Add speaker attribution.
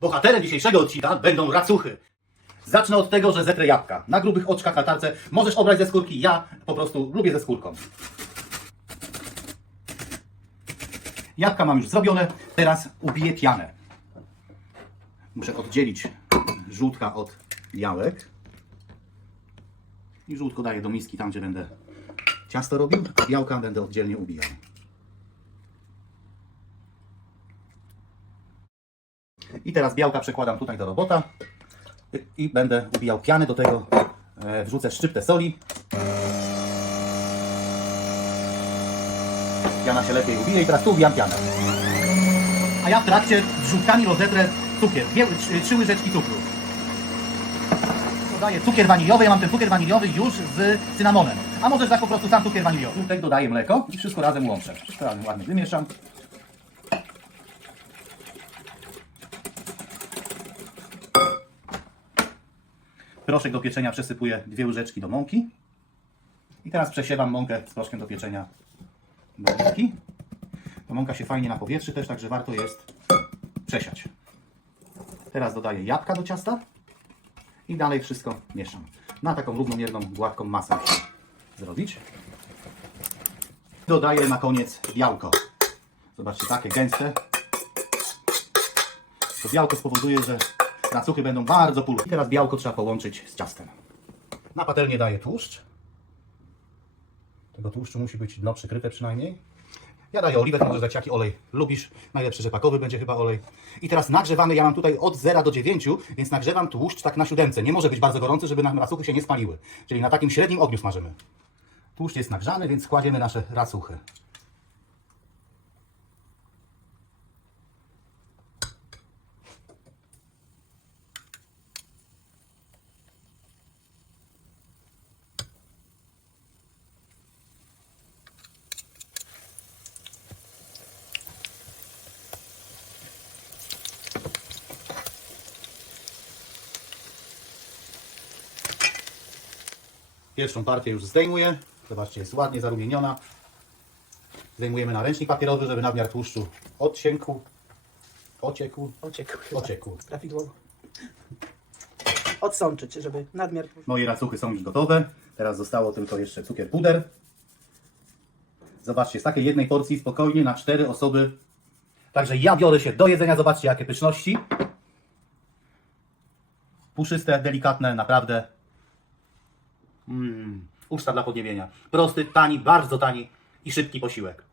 Speaker 1: Bohaterem dzisiejszego odcinka będą racuchy. Zacznę od tego, że zetrę jabłka. Na grubych oczkach na tarce możesz obrać ze skórki, ja po prostu lubię ze skórką. Jabłka mam już zrobione, teraz ubiję pianę. Muszę oddzielić żółtka od białek. I żółtko daję do miski, tam gdzie będę ciasto robił, a białka będę oddzielnie ubijał. I teraz białka przekładam tutaj do robota i będę ubijał pianę. Do tego e, wrzucę szczyptę soli. Piana się lepiej ubije i teraz tu ubijam pianę. A ja w trakcie z żółtkami rozetrę cukier. Dwie, trzy, trzy łyżeczki cukru. Dodaję cukier waniliowy. Ja mam ten cukier waniliowy już z cynamonem. A możesz dać po prostu sam cukier waniliowy. Tutaj dodaję mleko i wszystko razem łączę. Wszystko razem ładnie wymieszam. Proszek do pieczenia przesypuję dwie łyżeczki do mąki. I teraz przesiewam mąkę z proszkiem do pieczenia do miski. To mąka się fajnie napowietrzy też, także warto jest przesiać. Teraz dodaję jabłka do ciasta i dalej wszystko mieszam. Na taką równomierną, gładką masę zrobić. Dodaję na koniec białko. Zobaczcie, takie gęste. To białko spowoduje, że racuchy będą bardzo pulchne. I teraz białko trzeba połączyć z ciastem. Na patelnię daję tłuszcz. Tego tłuszczu musi być dno przykryte przynajmniej. Ja daję oliwę, możesz dać jaki olej lubisz. Najlepszy rzepakowy będzie chyba olej. I teraz nagrzewamy, ja mam tutaj od 0 do 9, więc nagrzewam tłuszcz tak na siódemce. Nie może być bardzo gorący, żeby nam racuchy się nie spaliły. Czyli na takim średnim ogniu smażymy. Tłuszcz jest nagrzany, więc kładziemy nasze racuchy. Pierwszą partię już zdejmuję. Zobaczcie, jest ładnie zarumieniona. Zdejmujemy na ręcznik papierowy, żeby nadmiar tłuszczu odsiękł. Ociekł.
Speaker 2: Ociekł chyba.
Speaker 1: Ociekł.
Speaker 2: Prawidłowo. Odsączyć, żeby nadmiar...
Speaker 1: Moje racuchy są już gotowe. Teraz zostało tylko jeszcze cukier puder. Zobaczcie, z takiej jednej porcji spokojnie na cztery osoby. Także ja biorę się do jedzenia. Zobaczcie, jakie pyszności. Puszyste, delikatne, naprawdę. Mm, uczta dla podniebienia. Prosty, tani, bardzo tani i szybki posiłek.